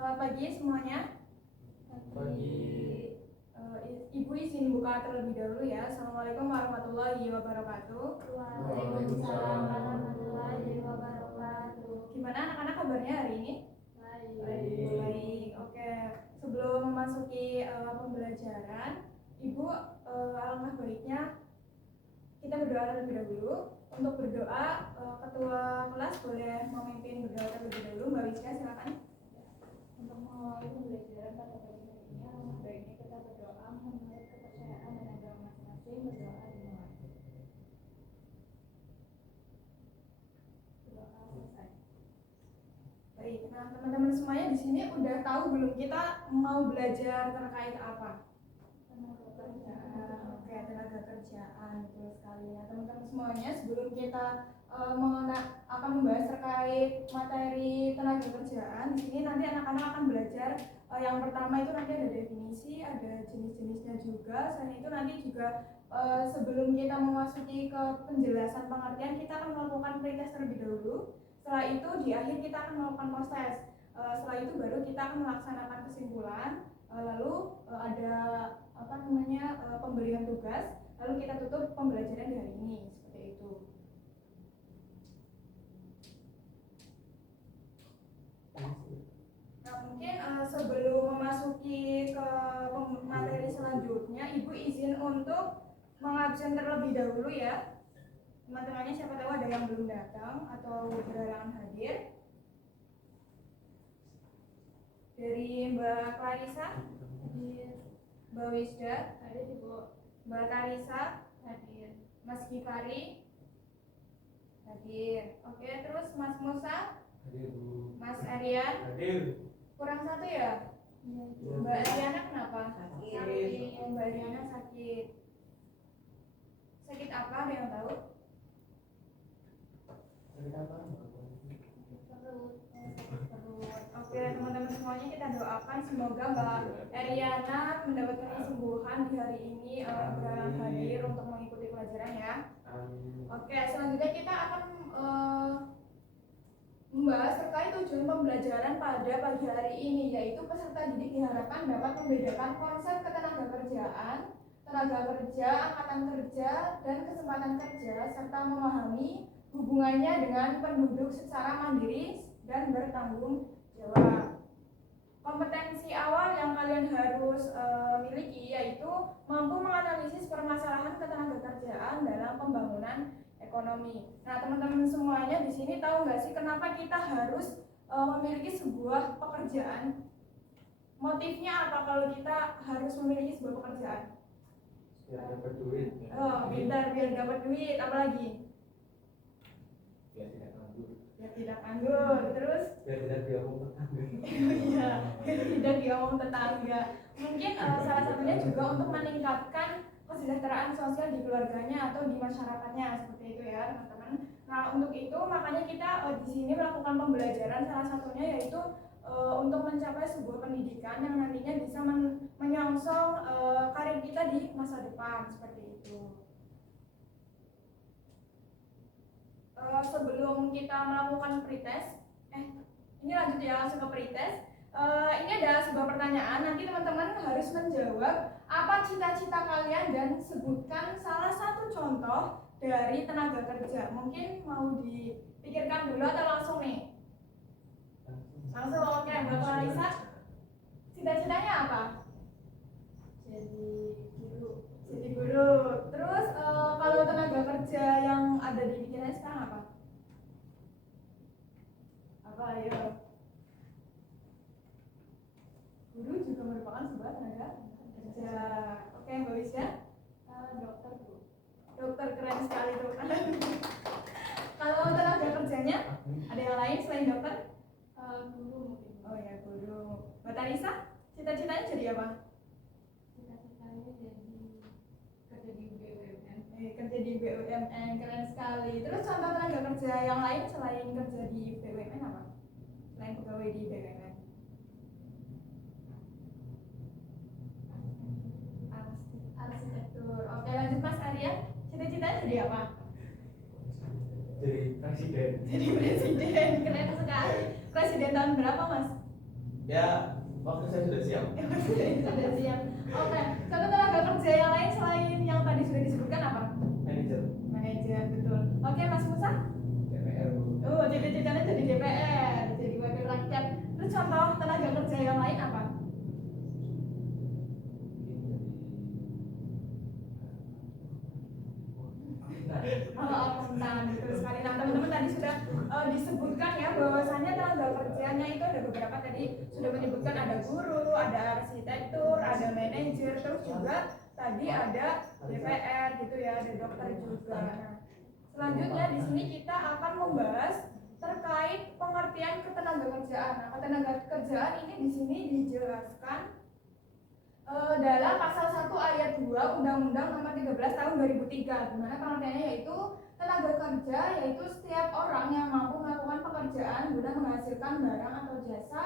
Selamat pagi semuanya. Pagi. Ibu izin buka terlebih dahulu ya. Assalamualaikum warahmatullahi wabarakatuh. Waalaikumsalam warahmatullahi wabarakatuh. Gimana anak-anak kabarnya hari ini? Baik. Oke. Sebelum memasuki pembelajaran, Ibu alangkah baiknya kita berdoa terlebih dahulu. Untuk berdoa, ketua kelas boleh memimpin berdoa terlebih dahulu. Mbak Wisya, silakan. Untuk mengawali pembelajaran pada pagi hari ini, alangkah baiknya kita berdoa menurut kepercayaan dan agama masing-masing. Berdoa dimulai. Berdoa selesai. Baik, nah teman-teman semuanya di sini udah tahu belum kita mau belajar terkait apa? Tenaga kerjaan. Oke, tenaga kerjaan, betul sekali. Nah teman-teman semuanya sebelum kita akan membahas terkait materi tenaga kerjaan, di sini nanti anak-anak akan belajar yang pertama itu nanti ada definisi, ada jenis-jenisnya juga. Selain itu nanti juga sebelum kita memasuki ke penjelasan pengertian, kita akan melakukan pretest terlebih dahulu. Setelah itu di akhir kita akan melakukan post test. Setelah itu baru kita akan melaksanakan kesimpulan. Lalu ada pemberian tugas. Lalu kita tutup pembelajaran di hari ini seperti itu. Nah mungkin sebelum memasuki ke materi selanjutnya, Ibu izin untuk mengabsen terlebih dahulu ya. Teman-temannya siapa tahu ada yang belum datang atau berhalangan hadir. Dari Mbak Clarissa hadir, Mbak Wisda hadir, Ibu. Mbak Tarisa hadir, Mas Gifari hadir. Oke, terus Mas Musa Hadir, Bu. Mas Aryan Hadir. kurang satu ya? Mbak Ariana kenapa? Sakit. Mbak Ariana sakit. Sakit apa? Ada yang tahu? Sakit apa? Oke, teman-teman semuanya kita doakan semoga Mbak Ariana mendapatkan kesembuhan di hari ini, berhalangan hadir untuk mengikuti pelajaran ya. Oke, selanjutnya kita akan membahas terkait tujuan pembelajaran pada pagi hari ini, yaitu peserta didik diharapkan dapat membedakan konsep ketenagakerjaan, tenaga kerja, angkatan kerja, dan kesempatan kerja, serta memahami hubungannya dengan penduduk secara mandiri dan bertanggung jawab. Kompetensi awal yang kalian harus miliki yaitu mampu menganalisis permasalahan ketenagakerjaan dalam pembangunan ekonomi. Nah, teman-teman semuanya di sini tahu nggak sih kenapa kita harus memiliki sebuah pekerjaan? Motifnya apa kalau kita harus memiliki sebuah pekerjaan? Biar dapat duit. Biar dapat duit, apalagi? Biar tidak nganggur. Biar tidak nganggur, terus? Biar tidak diomong tetangga. Iya, biar tidak diomong tetangga. Mungkin salah satunya juga untuk meningkatkan kesejahteraan sosial di keluarganya atau di masyarakatnya, seperti itu ya teman-teman. Nah untuk itu makanya kita di sini melakukan pembelajaran salah satunya yaitu untuk mencapai sebuah pendidikan yang nantinya bisa menyongsong karir kita di masa depan, seperti itu. Sebelum kita melakukan pretest, ini lanjut ya langsung ke pretest. Ini ada sebuah pertanyaan, nanti teman-teman harus menjawab apa cita-cita kalian dan sebutkan salah satu contoh dari tenaga kerja. Mungkin mau dipikirkan dulu atau langsung nih? Langsung, oke. Mbak Clarissa, cita-citanya apa? Jadi guru. Jadi guru. Terus kalau tenaga kerja yang ada di pikirannya sekarang apa? Apa ya? Guru juga merupakan sebuah tenaga kerja. Oke, Mbak Wisya? Dokter, Bu. Dokter, keren sekali dokter. Kalau tenaga kerjanya ada yang lain selain dokter? Guru mungkin. Oh ya, guru. Mbak Tarisa, cita-citanya jadi apa? Cita-citanya jadi kerja di BUMN. Kerja di BUMN, keren sekali. Terus contoh tenaga kerja yang lain selain kerja di BUMN apa? Selain pegawai di BUMN? Arsitektur. Oke, lanjut Mas Arya. Cita-citanya jadi apa? Jadi presiden. Jadi presiden, keren sekali. Presiden tahun berapa Mas? Ya, waktu saya sudah siap. Sudah siap. Oke, contoh tenaga kerja yang lain selain yang tadi sudah disebutkan apa? Manajer. Manajer, betul. Oke, Mas Musa? DPR, Bu. Oh, cita-citanya jadi DPR, jadi wakil rakyat. Terus contoh tenaga kerja yang lain apa? Akuntan, betul sekali. Nah, teman-teman tadi sudah disebutkan ya bahwasanya tenaga kerjanya itu ada beberapa, tadi sudah menyebutkan ada guru, ada arsitektur, ada manajer, terus juga tadi ada DPR gitu ya, ada dokter juga. Nah, selanjutnya di sini kita akan membahas terkait pengertian ketenagakerjaan. Nah, ketenagakerjaan ini di sini dijelaskan dalam pasal 1 ayat 2 Undang-Undang Nomor 13 Tahun 2003, di mana pengertiannya yaitu tenaga kerja yaitu setiap orang yang mampu melakukan pekerjaan guna menghasilkan barang atau jasa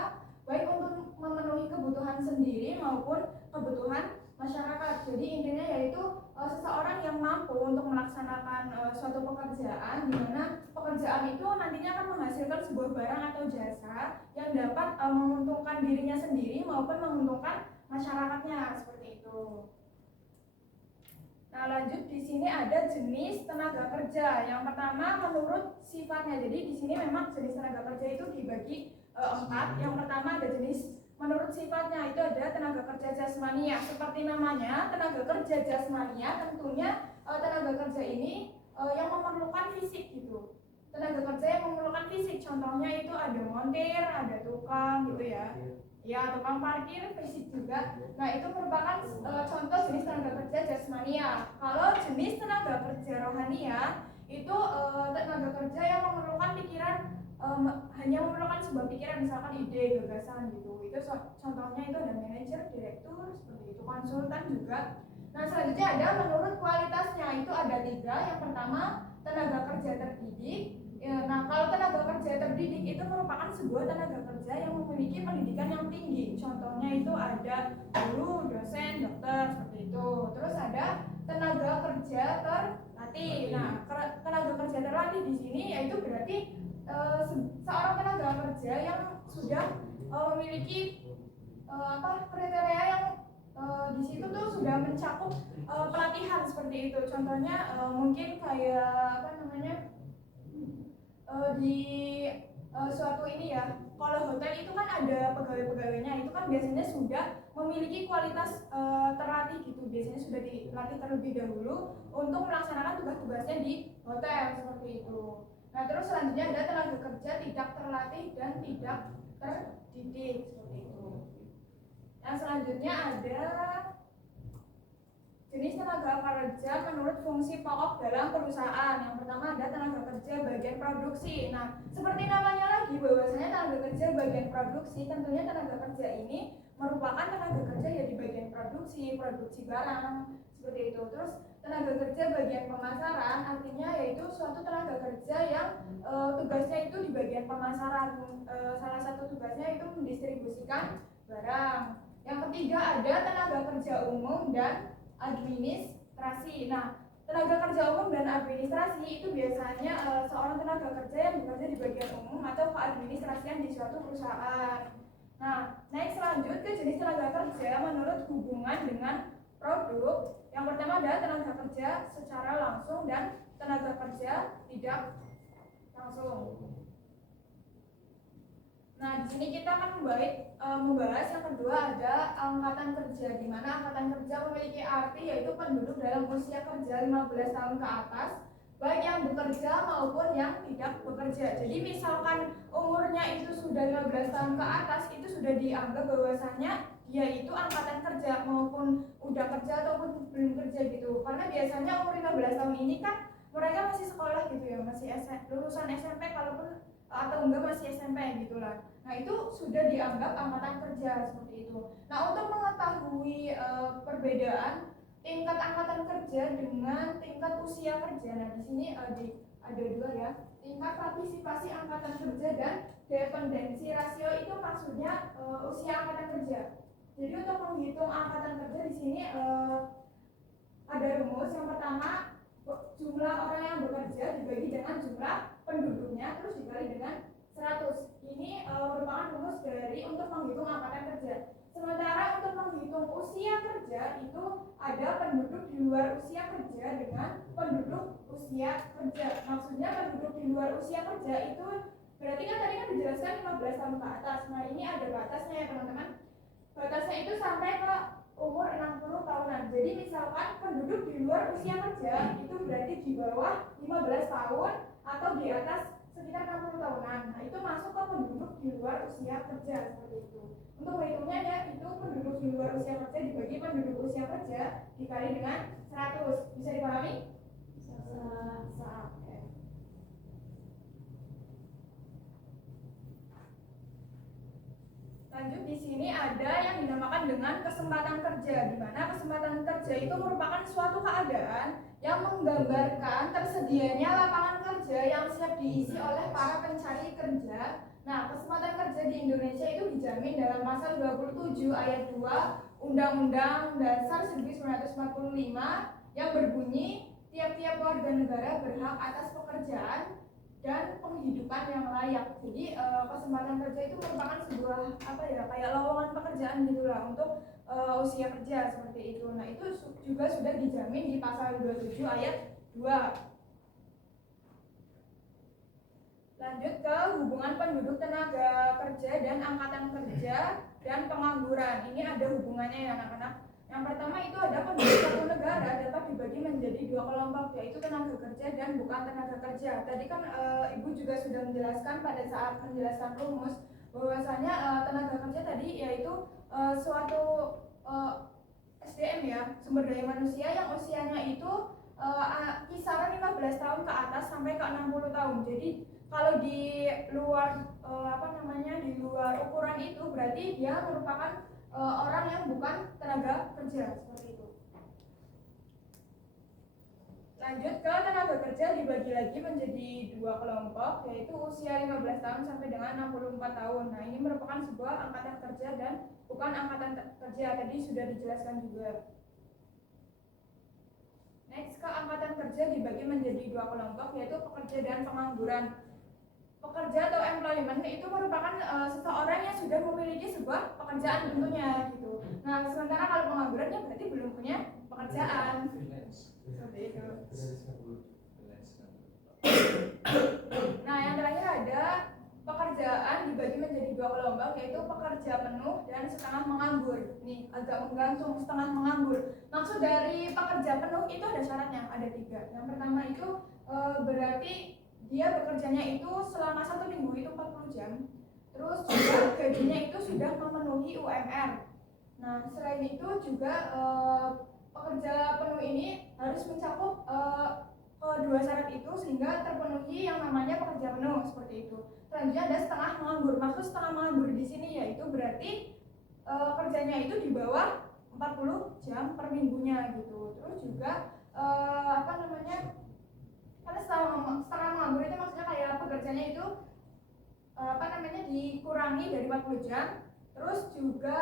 baik untuk memenuhi kebutuhan sendiri maupun kebutuhan masyarakat. Jadi intinya yaitu seseorang yang mampu untuk melaksanakan suatu pekerjaan, di mana pekerjaan itu nantinya akan menghasilkan sebuah barang atau jasa yang dapat menguntungkan dirinya sendiri maupun menguntungkan masyarakatnya, seperti itu. Nah, lanjut di sini ada jenis tenaga kerja. Yang pertama menurut sifatnya. Jadi di sini memang jenis tenaga kerja itu dibagi 4. Yang pertama ada jenis menurut sifatnya, itu ada tenaga kerja jasmania. Seperti namanya, tenaga kerja jasmania, tentunya tenaga kerja ini yang memerlukan fisik gitu. Tenaga kerja yang memerlukan fisik, contohnya itu ada montir, ada tukang gitu ya. Ya, tukang parkir, fisik juga. Nah, itu merupakan contoh jenis tenaga kerja jasmania. Kalau jenis tenaga kerja rohania itu tenaga kerja yang memerlukan pikiran, hanya memerlukan sebuah pikiran, misalkan ide, gagasan gitu. Itu contohnya itu ada manajer, direktur, seperti itu, konsultan juga. Nah, selanjutnya ada menurut kualitasnya, itu ada 3. Yang pertama tenaga kerja terdidik. Nah, kalau tenaga kerja terdidik itu merupakan sebuah tenaga kerja yang memiliki pendidikan yang tinggi. Contohnya itu ada guru, dosen, dokter, seperti itu. Terus ada tenaga kerja terlatih. Nah, tenaga kerja terlatih di sini yaitu berarti seorang tenaga kerja yang sudah memiliki kriteria yang di situ tuh sudah mencakup pelatihan, seperti itu. Contohnya mungkin kayak di suatu ini ya, kalau hotel itu kan ada pegawai-pegawainya, itu kan biasanya sudah memiliki kualitas terlatih gitu, biasanya sudah dilatih terlebih dahulu untuk melaksanakan tugas-tugasnya di hotel, seperti itu. Nah, terus selanjutnya ada tenaga kerja tidak terlatih dan tidak terdidik, seperti itu. Yang selanjutnya ada jenis tenaga kerja menurut fungsi pokok dalam perusahaan. Yang pertama ada tenaga kerja bagian produksi. Nah, seperti namanya lagi bahwasanya tenaga kerja bagian produksi, tentunya tenaga kerja ini merupakan tenaga kerja yang di bagian produksi barang, seperti itu. Terus tenaga kerja bagian pemasaran artinya yaitu suatu tenaga kerja yang tugasnya itu di bagian pemasaran. Salah satu tugasnya itu mendistribusikan barang. Yang ketiga ada tenaga kerja umum dan administrasi. Nah, tenaga kerja umum dan administrasi itu biasanya seorang tenaga kerja yang bekerja di bagian umum atau keadministrasian di suatu perusahaan. Nah, naik selanjut ke jenis tenaga kerja menurut hubungan dengan produk. Yang pertama adalah tenaga kerja secara langsung dan tenaga kerja tidak langsung. Nah, di sini kita akan membahas yang kedua ada angkatan kerja, di mana angkatan kerja memiliki arti yaitu penduduk dalam usia kerja 15 tahun ke atas, baik yang bekerja maupun yang tidak bekerja. Jadi misalkan umurnya itu sudah 15 tahun ke atas, itu sudah dianggap bahwasanya dia itu angkatan kerja maupun udah kerja ataupun belum kerja gitu. Karena biasanya umur 15 tahun ini kan mereka masih sekolah gitu ya, masih lulusan SMP kalaupun atau enggak masih SMP gitulah. Nah, itu sudah dianggap angkatan kerja, seperti itu. Nah, untuk mengetahui perbedaan tingkat angkatan kerja dengan tingkat usia kerja, nah di sini ada 2 ya, tingkat partisipasi angkatan kerja dan dependensi rasio, itu maksudnya usia angkatan kerja. Jadi untuk menghitung angkatan kerja di sini ada rumus. Yang pertama, jumlah orang yang bekerja dibagi dengan jumlah penduduknya terus dikali dengan 100. Ini merupakan rumus dari untuk menghitung angkatan kerja. Sementara untuk menghitung usia kerja itu ada penduduk di luar usia kerja dengan penduduk usia kerja. Maksudnya penduduk di luar usia kerja itu berarti kan tadi kan dijelaskan 15 tahun ke atas. Nah ini ada batasnya ya teman-teman. Batasnya itu sampai ke umur 60 tahunan. Jadi misalkan penduduk di luar usia kerja itu berarti di bawah 15 tahun atau di atas sekitar 60 tahunan. Nah itu masuk ke penduduk di luar usia kerja seperti itu. Untuk menghitungnya ya itu penduduk di luar usia kerja dibagi penduduk usia kerja dikali dengan 100. Bisa dipahami? Bisa. Oke. Lanjut di sini ada yang dinamakan dengan kesempatan kerja, di mana kesempatan kerja itu merupakan suatu keadaan yang menggambarkan tersedianya lapangan kerja yang siap diisi oleh para pencari kerja. Nah, kesempatan kerja di Indonesia itu dijamin dalam pasal 27 ayat 2 Undang-Undang Dasar 1945 yang berbunyi tiap-tiap warga negara berhak atas pekerjaan dan penghidupan yang layak. Jadi kesempatan kerja itu merupakan sebuah kayak lowongan pekerjaan gitulah untuk usia kerja seperti itu. Nah, itu juga sudah dijamin di pasal 27 ayat 2. Lanjut ke hubungan penduduk tenaga kerja dan angkatan kerja dan pengangguran. Ini ada hubungannya ya anak-anak. Yang pertama itu ada penduduk satu negara dapat dibagi menjadi dua kelompok, yaitu tenaga kerja dan bukan tenaga kerja. Tadi kan Ibu juga sudah menjelaskan pada saat menjelaskan rumus bahwasanya tenaga kerja tadi yaitu suatu SDM ya, sumber daya manusia yang usianya itu kisaran 15 tahun ke atas sampai ke 60 tahun. Jadi kalau di luar di luar ukuran itu berarti dia merupakan orang yang bukan tenaga kerja seperti itu. Lanjut ke tenaga kerja dibagi lagi menjadi dua kelompok, yaitu usia 15 tahun sampai dengan 64 tahun. Nah, ini merupakan sebuah angkatan kerja dan bukan angkatan kerja, tadi sudah dijelaskan juga. Next, ke angkatan kerja dibagi menjadi dua kelompok, yaitu pekerja dan pengangguran. Pekerja atau employment itu merupakan seseorang yang sudah memiliki sebuah pekerjaan tentunya gitu. Nah, sementara kalau pengangguran ya berarti belum punya pekerjaan. Seperti itu. Nah, yang terakhir ada pekerjaan dibagi menjadi dua kelompok, yaitu pekerja penuh dan setengah menganggur. Nih, agak menggantung setengah menganggur. Maksud dari pekerja penuh itu ada syaratnya, ada 3. Yang pertama itu berarti dia bekerjanya itu selama 1 minggu itu 40 jam. Terus juga gajinya itu sudah memenuhi UMR. Nah, selain itu juga pekerja penuh ini harus mencakup kedua syarat itu sehingga terpenuhi yang namanya pekerja penuh seperti itu. Selanjutnya ada setengah menganggur. Maksud setengah menganggur di sini yaitu berarti kerjanya itu di bawah 40 jam per minggunya gitu. Terus juga karena setengah menganggur itu maksudnya kayak pekerjaannya itu dikurangi dari 40 jam. Terus juga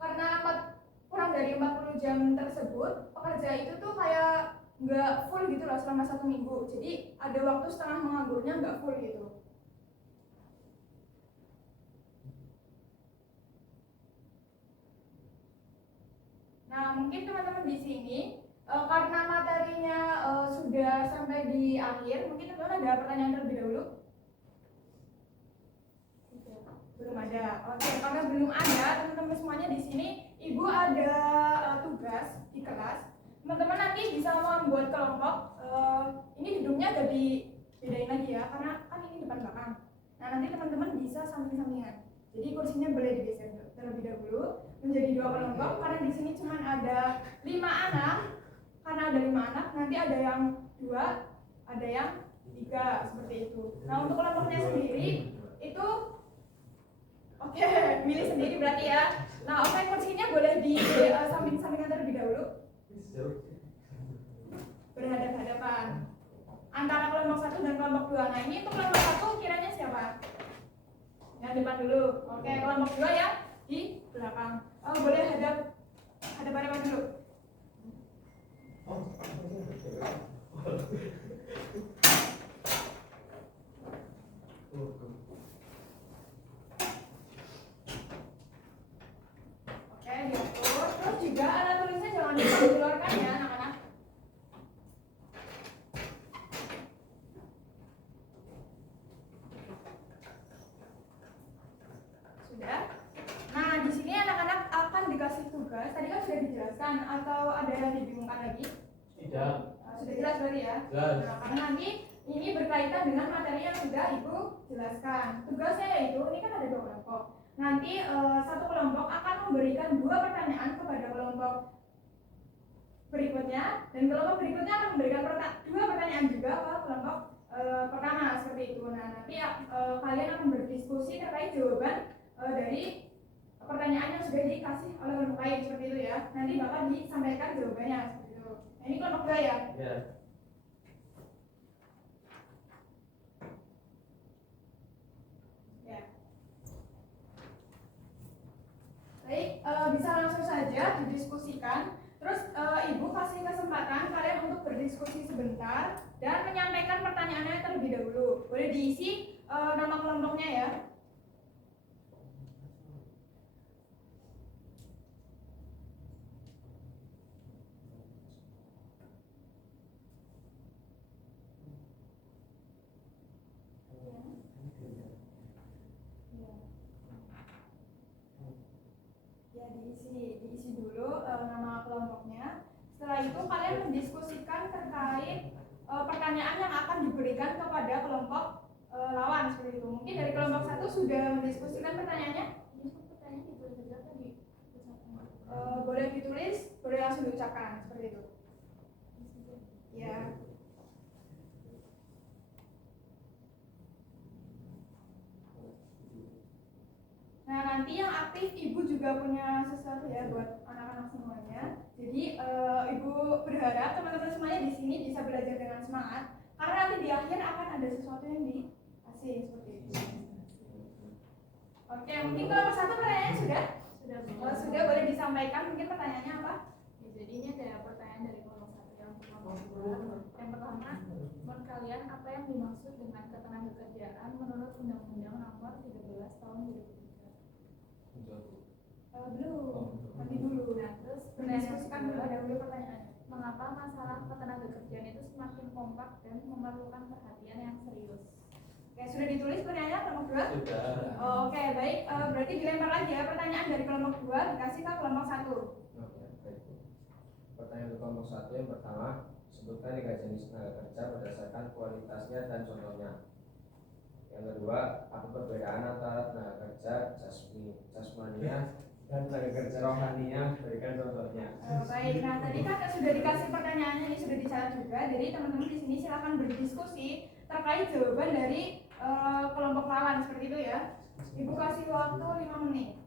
karena kurang dari 40 jam tersebut pekerja itu tuh kayak nggak full gitu loh selama 1 minggu. Jadi ada waktu setengah menganggurnya nggak full gitu. Nah, mungkin teman-teman di sini karena materinya sudah sampai di akhir, mungkin teman-teman ada pertanyaan terlebih dahulu? Belum ada. Oke, karena belum ada, teman-teman semuanya di sini, Ibu ada tugas di kelas. Teman-teman nanti bisa membuat kelompok. Ini gedungnya agak dibedain lagi ya, karena kan ini depan belakang. Nah, nanti teman-teman bisa samping-sampingan. Jadi kursinya boleh digeser terlebih dahulu menjadi 2 kelompok, karena di sini cuma ada 5 anak. Karena ada 5 anak, nanti ada yang 2, ada yang 3 seperti itu. Nah, untuk kelompoknya sendiri itu oke, milih sendiri berarti ya. Nah, oke, kursinya boleh di samping-sampingan terlebih dahulu. Berhadapan-hadapan antara kelompok 1 dan kelompok 2. Nah, ini untuk kelompok 1 kiranya siapa? Yang depan dulu. Oke, kelompok 2 ya di belakang. Boleh hadapan dulu. Oke, diatur. Terus juga alat tulisnya jangan lupa dikeluarkan ya anak-anak. Sudah. Nah, di sini anak-anak akan dikasih tugas. Tadi kan sudah dijelaskan atau ada yang dibingungkan lagi? Tidak. Sudah jelas berarti ya? Jelas. Nah, karena nanti ini berkaitan dengan materi yang sudah Ibu jelaskan. Tugasnya yaitu, ini kan ada 2 kelompok. Nanti satu kelompok akan memberikan 2 pertanyaan kepada kelompok berikutnya, dan kelompok berikutnya akan memberikan 2 pertanyaan juga ke kelompok pertama, seperti itu. Nah, nanti kalian akan berdiskusi terkait jawaban dari pertanyaan yang sudah dikasih oleh kelompok lain, seperti itu ya. Nanti bakal disampaikan jawabannya, seperti itu. Nah, ini kelompok 2 ya. Ya. Ya. Baik, bisa langsung saja didiskusikan. Terus Ibu kasih kesempatan kalian untuk berdiskusi sebentar dan menyampaikan pertanyaannya terlebih dahulu. Boleh diisi nama kelompoknya ya. Ya, diisi dulu nama kelompoknya. Setelah itu kalian mendiskusikan terkait pertanyaan yang akan diberikan kepada kelompok lawan, seperti itu. Mungkin dari kelompok 1 sudah mendiskusikan pertanyaannya. Pertanyaan ditulis saja atau diucapkan? Boleh ditulis, boleh langsung diucapkan, seperti itu. Ya. Nah, nanti yang aktif Ibu juga punya sesuatu ya buat anak-anak semuanya. Jadi Ibu berharap teman-teman semuanya di sini bisa belajar dengan semangat, karena nanti di akhir akan ada sesuatu yang dikasih, seperti itu. Oke, mungkin kelompok 1 pertanyaannya sudah? Sudah, boleh disampaikan mungkin pertanyaannya apa? Ya, jadi ini ada pertanyaan dari kelompok 1 dan kelompok 2. Yang pertama, menurut kalian apa yang dimaksud dengan ketenagakerjaan menurut Undang-Undang Nomor 13 Tahun 2003? Belum, nanti dulu. Nah, terus berdiskusikan dulu, ada dulu pertanyaannya. Mengapa masalah ketenagakerjaan itu semakin kompak dan memerlukan perhatian yang serius? Oke, sudah ditulis pertanyaannya kelompok 2? Sudah. Oke, baik. Berarti dilempar lagi ya pertanyaan dari kelompok 2 dikasih ke kelompok 1. Oke, baik. Pertanyaan untuk kelompok 1 yang pertama, sebutkan 3 jenis tenaga kerja berdasarkan kualitasnya dan contohnya. Yang kedua, apa perbedaan antara tenaga kerja jasmania dan tenaga kerja rohaninya, berikan contohnya. Baik, nah tadi kan sudah dikasih pertanyaannya, ini sudah dicatat juga. Jadi teman-teman di sini silakan berdiskusi terkait jawaban dari kelompok lawan, seperti itu ya. Ibu kasih waktu 5 menit.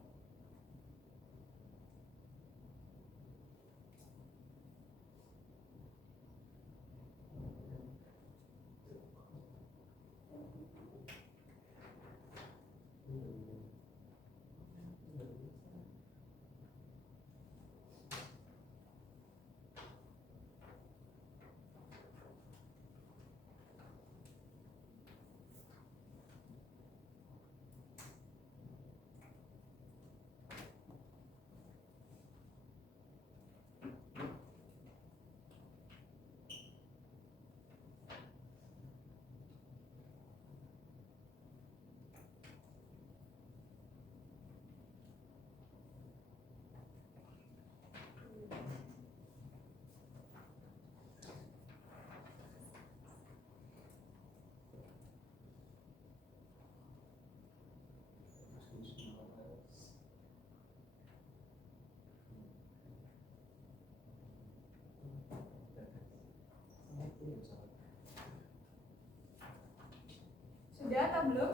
Sudah atau belum?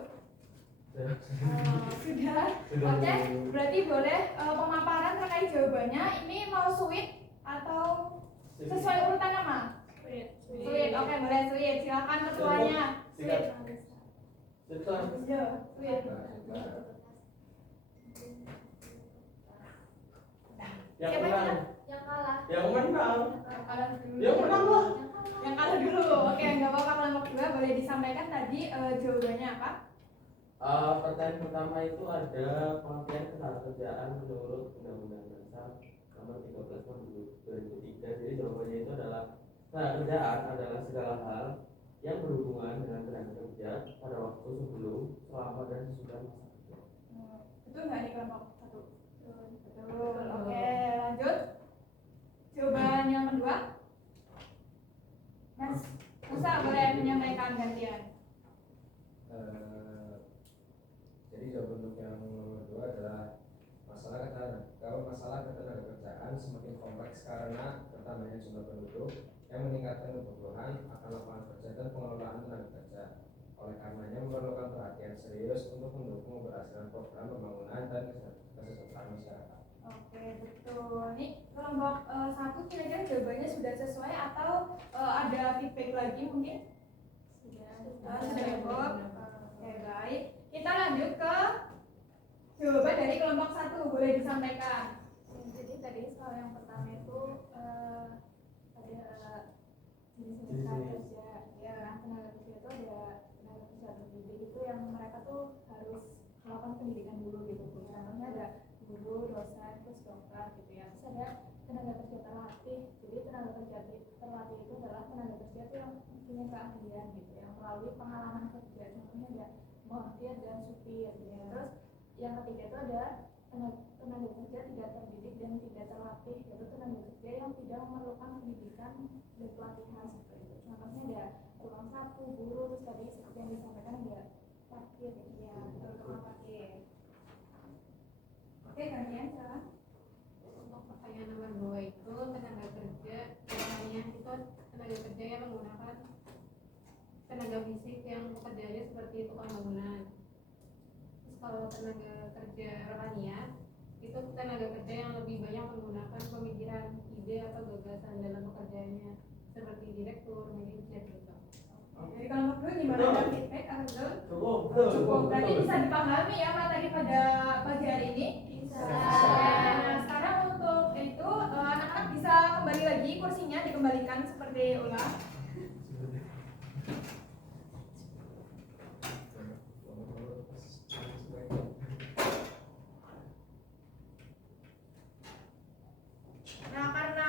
Sudah. Oke, berarti boleh pemaparan terkait jawabannya. Ini mau sweet atau sesuai urutan nama? Sweet. Oke, boleh sweet. Silakan ketuanya. Sweet. Ya, sweet. Yang Siapa menang. Yang kalah. Yang menang. Yang kalah dulu. Yang menang lah. Yang kalah dulu. Oke, nggak apa-apa. Kelompok 2 boleh disampaikan tadi jawabannya apa? Pertanyaan pertama itu ada pengertian ketenagakerjaan menurut Undang-Undang Dasar Nomor 13 Tahun 2003. Jadi jawabannya itu adalah ketenagakerjaan adalah segala hal yang berhubungan dengan tenaga kerja pada waktu sebelum, selama dan sesudah masa kerja. Betul nggak nih kelompok satu? Betul. Oke, lanjut. Jawaban yang kedua, Mas Musa boleh menyampaikan gantian. Jadi jawaban untuk yang kedua adalah masalah ketenagakerjaan semakin kompleks karena bertambahnya jumlah penduduk yang meningkatkan kebutuhan akan lapangan kerja dan pengelolaan tenaga kerja. Oleh karenanya memerlukan perhatian serius untuk mendukung keberhasilan program pembangunan dan kesejahteraan masyarakat. Oke, betul. Nih kelompok satu kira-kira jawabannya sudah sesuai atau ada feedback lagi mungkin? Sudah cukup. Oke, baik. Kita lanjut ke jawaban dari kelompok satu, boleh disampaikan. Jadi tadi soal yang pertama itu ada jenis-jenis tenaga kerja. Ya, tenaga kerja itu ada tenaga kerja terdidik itu yang mereka tuh harus melakukan pendidikan dulu gitu. Contohnya ada guru, dosen, terus dokter gitu ya. Terus ada tenaga kerja terlatih. Jadi tenaga kerja terlatih itu adalah tenaga kerja itu yang punya keahlian gitu, yang melalui pengalaman kerja. Contohnya ada montir dan supir gitu ya. Terus yang ketiga itu ada tenaga kerja tidak terdidik dan tidak terlatih, yaitu tenaga kerja yang tidak memerlukan pendidikan dan pelatihan seperti itu. Contohnya ada tukang sapu, buruh, terus tadi seperti yang disampaikan ada parkir ya, tukang parkir. Oke, gantian salah. Untuk pertanyaan nomor 2 itu tenaga kerja biasanya itu tenaga kerja yang menggunakan tenaga fisik yang pekerjaannya seperti tukang bangunan. Terus kalau tenaga kerja rohaniah itu tenaga kerja yang lebih banyak menggunakan pemikiran, ide atau gagasan dalam pekerjaannya seperti direktur, manajer gitu. Jadi kelompok dua gimana, ada feedback atau belum? Cukup. Cukup. Berarti bisa dipahami ya materi pada pagi hari ini? Bisa. Nah, sekarang untuk itu anak-anak bisa kembali lagi, kursinya dikembalikan seperti ulang. Nah, karena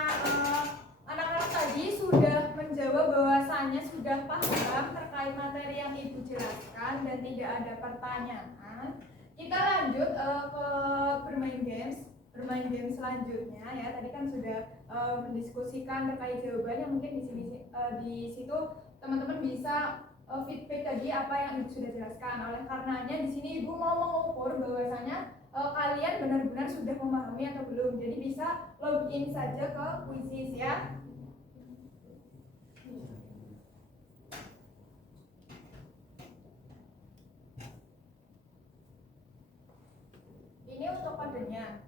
anak-anak tadi sudah menjawab bahwasannya sudah paham terkait materi yang Ibu jelaskan dan tidak ada pertanyaan, kita lanjut ke bermain game selanjutnya ya. Tadi kan sudah mendiskusikan terkait jawabannya, mungkin di situ teman-teman bisa feedback tadi apa yang Ibu sudah jelaskan. Oleh karenanya di sini Ibu mau mengukur bahwasanya kalian benar-benar sudah memahami atau belum. Jadi bisa login saja ke Quizzes ya. Ini untuk kodenya.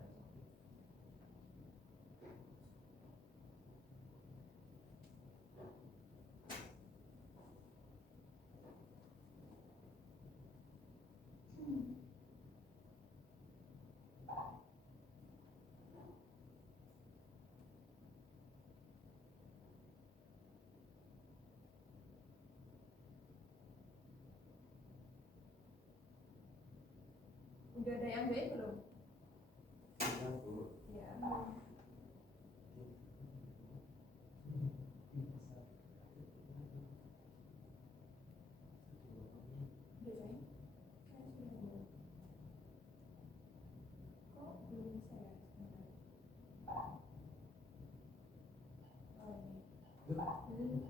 Udah ada yang join belum? Ya. Udah join? Kok belum bisa ya?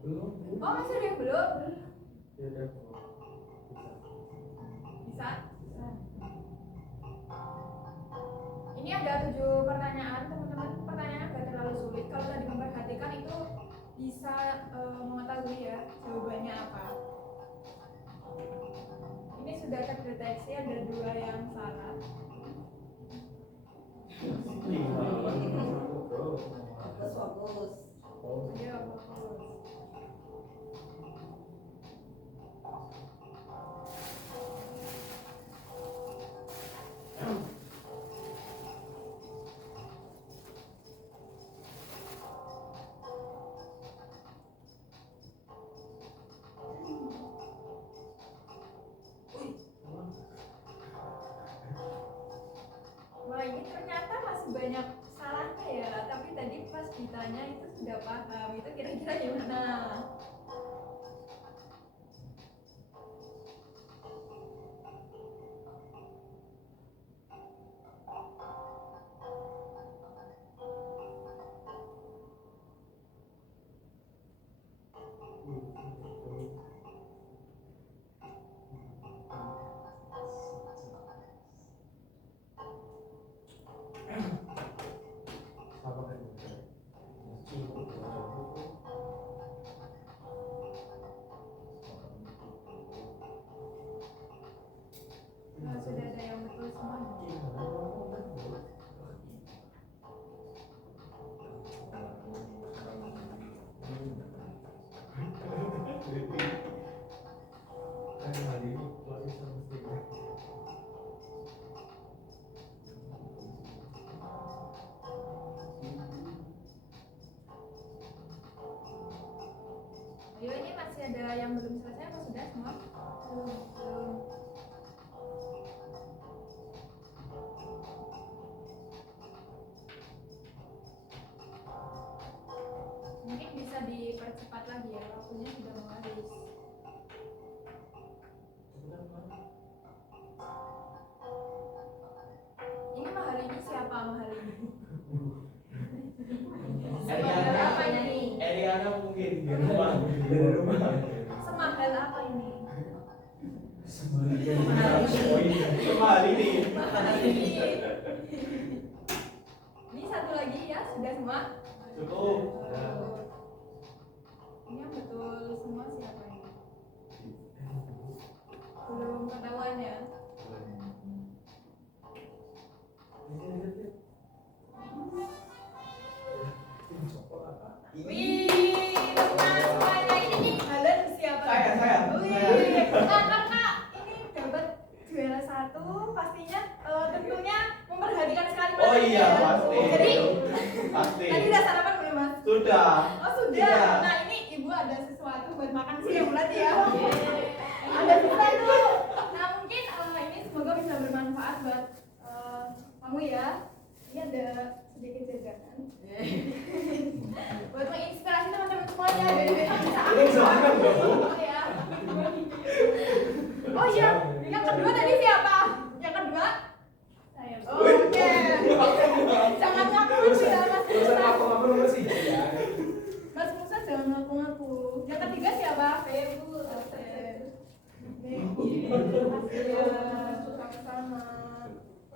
Belum. Oh, masih ada yang belum? Ya udah. Bisa? Ini ada 7 pertanyaan, teman-teman. Pertanyaannya nggak terlalu sulit. Kalau tadi memperhatikan itu bisa mengetahui ya jawabannya apa. Ini sudah terdeteksi ada 2 yang salah. Fokus. Iya, fokus. banyak salahnya ya, tapi tadi pas ditanya itu sudah paham. Itu kira-kira gimana? Apa kan? Sudah ada yang betul semuanya. Ayo, ini masih ada yang belum selesai apa sudah semua? Belum. Mungkin bisa dipercepat lagi ya, waktunya sudah mau habis. Ini mahal ini siapa mahal ini? Semahal apa ini? Eriana mungkin di rumah. Semahal apa ini? Semahal ini. Mahal ini. Ini satu lagi ya, sudah semua? Cukup. Ini yang betul semua siapa ini? Belum ketahuan ya. Wih, benar semuanya. Ini nih kalian siapa? Saya. Wih, karena ini dapat juara 1 pastinya tentunya memperhatikan sekali. Oh iya, pasti. Jadi Pasti. tadi udah sarapan belum Mas? Sudah. Oh sudah. Iya. Nah ini ibu ada sesuatu buat makan siang berarti ya. Ada sesuatu. Nah mungkin ini semoga bisa bermanfaat buat kamu ya. Ini ada sedikit jajanan. Buat menginspirasi teman-teman semuanya. Ini semangat ya, Bu. Ya. Oh iya, yang kedua tadi siapa? Yang kedua? Saya. Oke. Jangan ngaku-ngaku ya Mas Musa. Mas Musa jangan ngaku-ngaku. Yang ketiga siapa? Saya Bu. Sama-sama.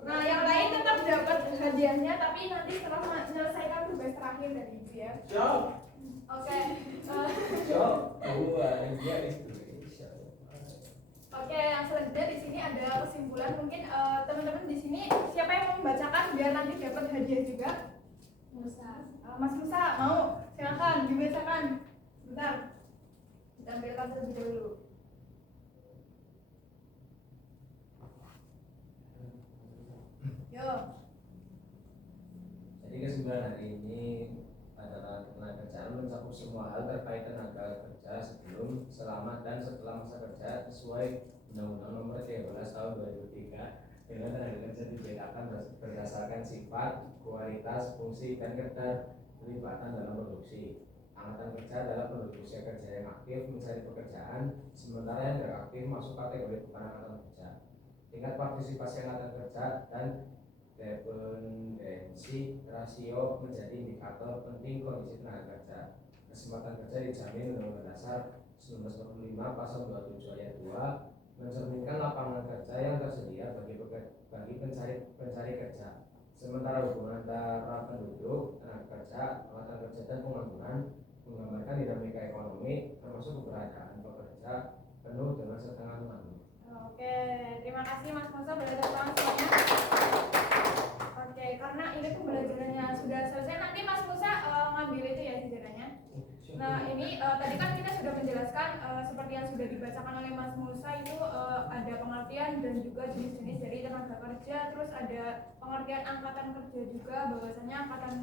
Nah, yang lain tetap dapat hadiahnya, tapi nanti setelah menyelesaikan tugas terakhir dari Ibu ya. Siap. Oke. Oke, yang selanjutnya di sini ada kesimpulan. Mungkin teman-teman di sini siapa yang mau membacakan biar nanti dapat hadiah juga? Musa. Mas Musa mau? Silakan dibacakan. Bentar. Ditampilkan terlebih dahulu. Yo. Jadi kesimpulan hari ini adalah tenaga kerjaan mencakup semua hal terkait tenaga kerja sebelum, selama, dan setelah masa kerja sesuai Undang-Undang Nomor 13 Tahun 2003 dengan tenaga kerja dibedakan berdasarkan sifat, kualitas, fungsi, dan keterlibatan dalam produksi. Angkatan kerja adalah penduduk usia kerja yang aktif mencari pekerjaan, sementara yang tidak aktif masuk kategori bukan angkatan kerja. Tingkat partisipasi angkatan kerja dan dependensi rasio menjadi indikator penting kondisi tenaga kerja. Kesempatan kerja dijamin Undang-Undang Dasar 1945 Pasal 27 Ayat 2 mencerminkan lapangan kerja yang tersedia bagi pencari kerja. Sementara hubungan antara penduduk, tenaga kerja, angkatan kerja, dan pengangguran menggambarkan dinamika ekonomi termasuk keberadaan pekerja penuh dengan setengah menganggur. Oke, terima kasih Mas Musa, boleh tepuk tangan semuanya. Oke, karena ini pembelajarannya sudah selesai, nanti Mas Musa ngambil itu ya jajarannya. Nah ini tadi kan kita sudah menjelaskan seperti yang sudah dibacakan oleh Mas Musa itu ada pengertian dan juga jenis-jenis dari tenaga kerja, terus ada pengertian angkatan kerja juga, bahwasanya angkatan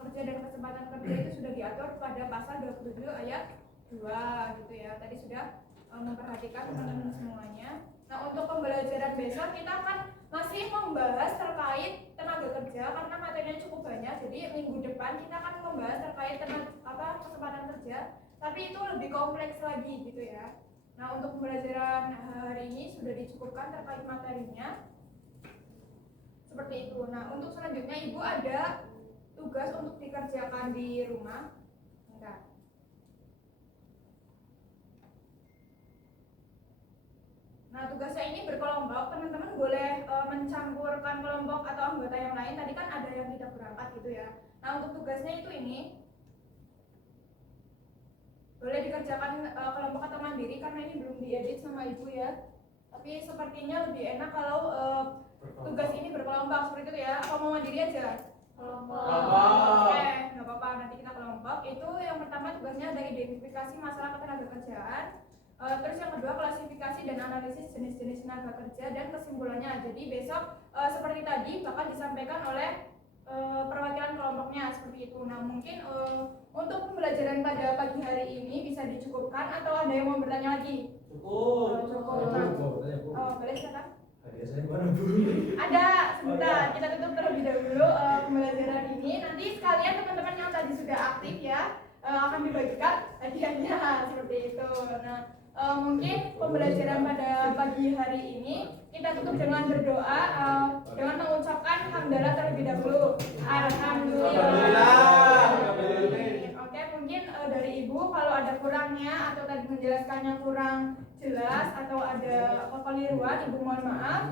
kerja dan kesempatan kerja itu sudah diatur pada pasal 27 ayat 2 gitu ya. Tadi sudah memperhatikan teman-teman semuanya. Nah untuk pembelajaran besok kita akan masih membahas terkait tenaga kerja karena materinya cukup banyak. Jadi minggu depan kita akan membahas terkait kesempatan kerja, tapi itu lebih kompleks lagi gitu ya. Nah, untuk pembelajaran hari ini sudah dicukupkan terkait materinya. Seperti itu. Nah, untuk selanjutnya Ibu ada tugas untuk dikerjakan di rumah. Enggak. Nah, tugasnya ini berkelompok. Teman-teman boleh mencampurkan kelompok atau anggota yang lain. Tadi kan ada yang tidak berangkat gitu ya. Nah, untuk tugasnya itu ini boleh dikerjakan kelompok atau mandiri karena ini belum diedit sama Ibu ya. Tapi sepertinya lebih enak kalau tugas ini berkelompok seperti itu ya. Apa mau mandiri aja? Kelompok. Oke, nggak apa-apa. Nanti kita kelompok. Itu yang pertama tugasnya ada identifikasi masalah ketenagakerjaan. Terus yang kedua klasifikasi dan analisis jenis-jenis tenaga kerja dan kesimpulannya. Jadi besok seperti tadi bakal disampaikan oleh perwakilan kelompoknya seperti itu. Nah, mungkin untuk pembelajaran pada pagi hari ini bisa dicukupkan atau ada yang mau bertanya lagi? Cukup. Cukup. Boleh silakan. Hadiah saya mana Bu? Ada, sebentar. Kita tutup terlebih dahulu pembelajaran ini. Nanti sekalian teman-teman yang tadi sudah aktif ya akan dibagikan hadiahnya seperti itu. Nah, mungkin pembelajaran pada pagi hari ini kita tutup dengan berdoa dengan mengucapkan hamdalah terlebih dahulu. Alhamdulillah. Oke, mungkin dari Ibu kalau ada kurangnya atau tadi menjelaskannya kurang jelas atau ada kekeliruan, Ibu mohon maaf.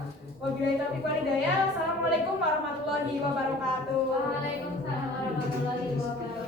Wabillahi taufiq wal hidayah. Assalamualaikum warahmatullahi wabarakatuh. Waalaikumsalam warahmatullahi wabarakatuh.